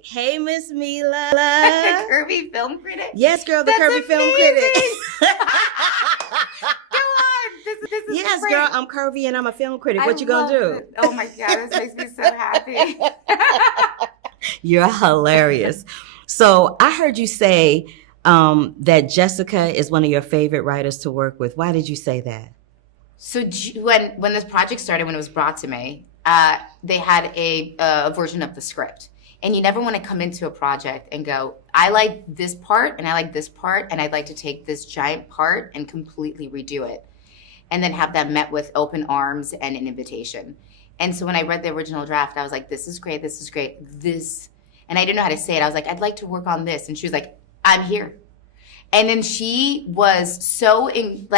Critic. Hey, Miss Mila. The Curvy Film Critic? Yes, girl, the That's Curvy Film Critic. Go on. This is Yes, great. girl, I'm curvy and I'm a film critic. I What you gonna love do? it. Oh my God, this makes me so happy. You're hilarious. So I heard you say that Jessica is one of your favorite writers to work with. Why did you say that? So when this project started, when it was brought to me, they had a version of the script. And you never want to come into a project and go, I like this part and I like this part, and I'd like to take this giant part and completely redo it. And then have that met with open arms and an invitation. And so when I read the original draft, I was like, this is great, this is great, this. And I didn't know how to say it. I was like, I'd like to work on this. And she was like, I'm here. And then she was so it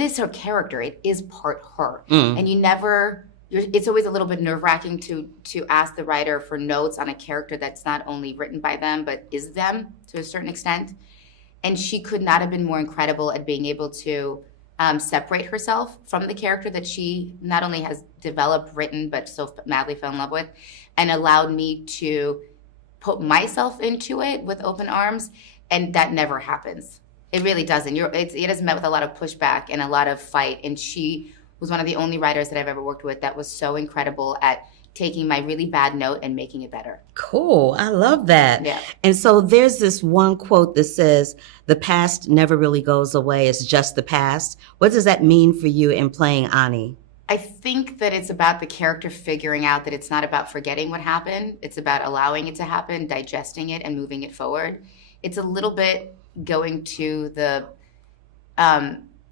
is her character. It is part her. And it's always a little bit nerve-wracking to ask the writer for notes on a character that's not only written by them, but is them to a certain extent. And she could not have been more incredible at being able to separate herself from the character that she not only has developed, written, but so madly fell in love with, and allowed me to put myself into it with open arms. And that never happens. It really doesn't. It is met with a lot of pushback and a lot of fight. And she was one of the only writers that I've ever worked with that was so incredible at taking my really bad note and making it better. Cool. I love that. Yeah. And so there's this one quote that says, the past never really goes away. It's just the past. What does that mean for you in playing Ani? I think that it's about the character figuring out that it's not about forgetting what happened. It's about allowing it to happen, digesting it, and moving it forward. It's a little bit going to the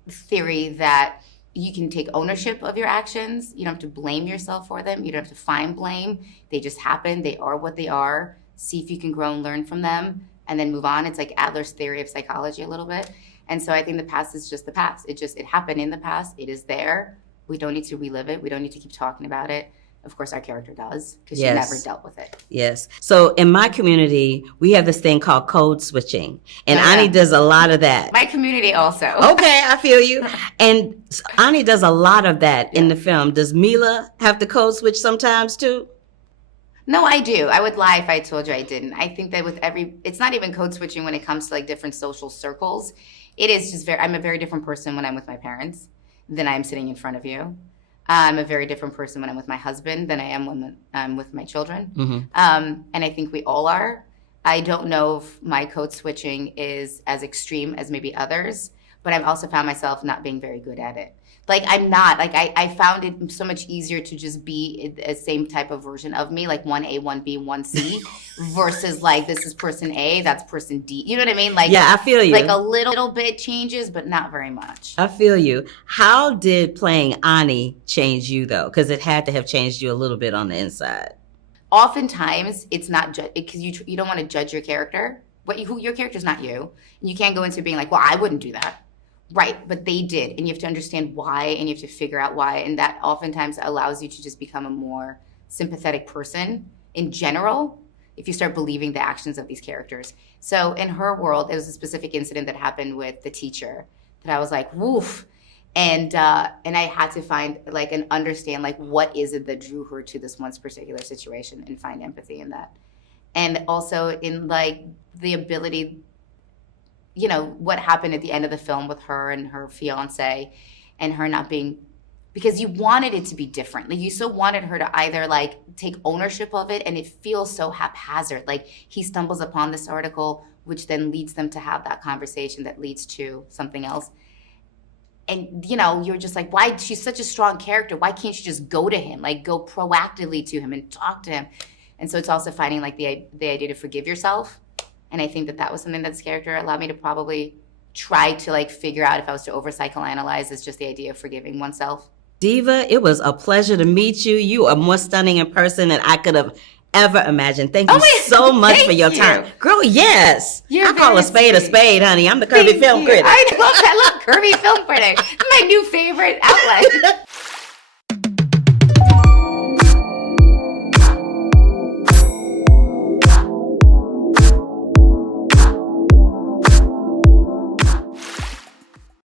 theory that you can take ownership of your actions. You don't have to blame yourself for them. You don't have to find blame. They just happen. They are what they are. See if you can grow and learn from them and then move on. It's like Adler's theory of psychology a little bit. And so I think the past is just the past. It happened in the past. It is there. We don't need to relive it. We don't need to keep talking about it. Of course, our character does, because she never dealt with it. Yes. So in my community, we have this thing called code switching. And Ani does a lot of that. My community also. Okay, I feel you. And Ani does a lot of that in the film. Does Mila have to code switch sometimes too? No, I do. I would lie if I told you I didn't. I think that it's not even code switching when it comes to like different social circles. It is just I'm a very different person when I'm with my parents than I'm sitting in front of you. I'm a very different person when I'm with my husband than I am when I'm with my children. Mm-hmm. And I think we all are. I don't know if my code switching is as extreme as maybe others, but I've also found myself not being very good at it. Like I'm not, like I found it so much easier to just be the same type of version of me, like 1A, 1B, 1C, versus like this is person A, that's person D. You know what I mean? Like, yeah, I feel you. Like a little bit changes, but not very much. I feel you. How did playing Ani change you though? Because it had to have changed you a little bit on the inside. Oftentimes, it's not because you don't want to judge your character. Your character's not you, and you can't go into being like, well, I wouldn't do that. Right, but they did, and you have to understand why, and you have to figure out why, and that oftentimes allows you to just become a more sympathetic person in general if you start believing the actions of these characters. So in her world, there was a specific incident that happened with the teacher that I was like, woof, and I had to find like and understand like what is it that drew her to this one particular situation and find empathy in that, and also in like the ability. You know, what happened at the end of the film with her and her fiance and her not being, because you wanted it to be different. Like you so wanted her to either like take ownership of it, and it feels so haphazard. Like he stumbles upon this article, which then leads them to have that conversation that leads to something else. And, you know, you're just like, why? She's such a strong character. Why can't she just go to him? Like go proactively to him and talk to him. And so it's also finding like the idea to forgive yourself. And I think that was something that this character allowed me to probably try to like figure out if I was to over psychoanalyze. It's just the idea of forgiving oneself. Diva, it was a pleasure to meet you. You are more stunning in person than I could have ever imagined. Thank you so much for your time. Girl, yes. I call a spade, honey. I'm the Curvy Film Critic. I love Curvy Film Critic. It's my new favorite outlet.